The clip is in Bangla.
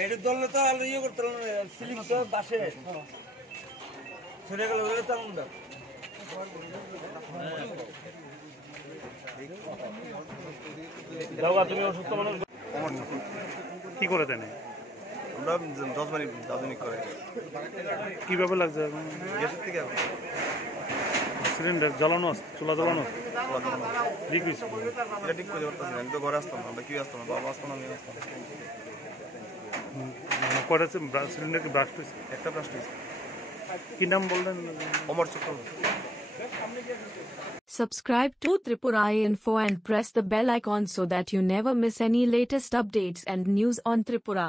এটা দললে তো আর ইয়ে করতে সিলিং তো বাসে ছড়ে গেল তেমন না তুমি অসুস্থ মানুষ কি করে দেন? আমরা 10 বারি দাদুনিক করে। কিভাবে লাগছে? গ্যাসের থেকে সিলিন্ডার জ্বালানো আছে, চুলা জ্বালানো আছে, লিক হয়েছে। এটা ঠিক করে পারতেছি না, আমি তো ঘরে আসতাম না, আমরা কি আসতাম না, বাবা আসতাম না, আমি আসতাম। কয়টা সিলিন্ডার কি ব্রাস্ট হয়েছে? একটা ব্রাস্ট হয়েছে। কি নাম বললেন? অমর Chakraborty. Subscribe to Tripura Info and press the bell icon so that you never miss any latest updates and news on Tripura.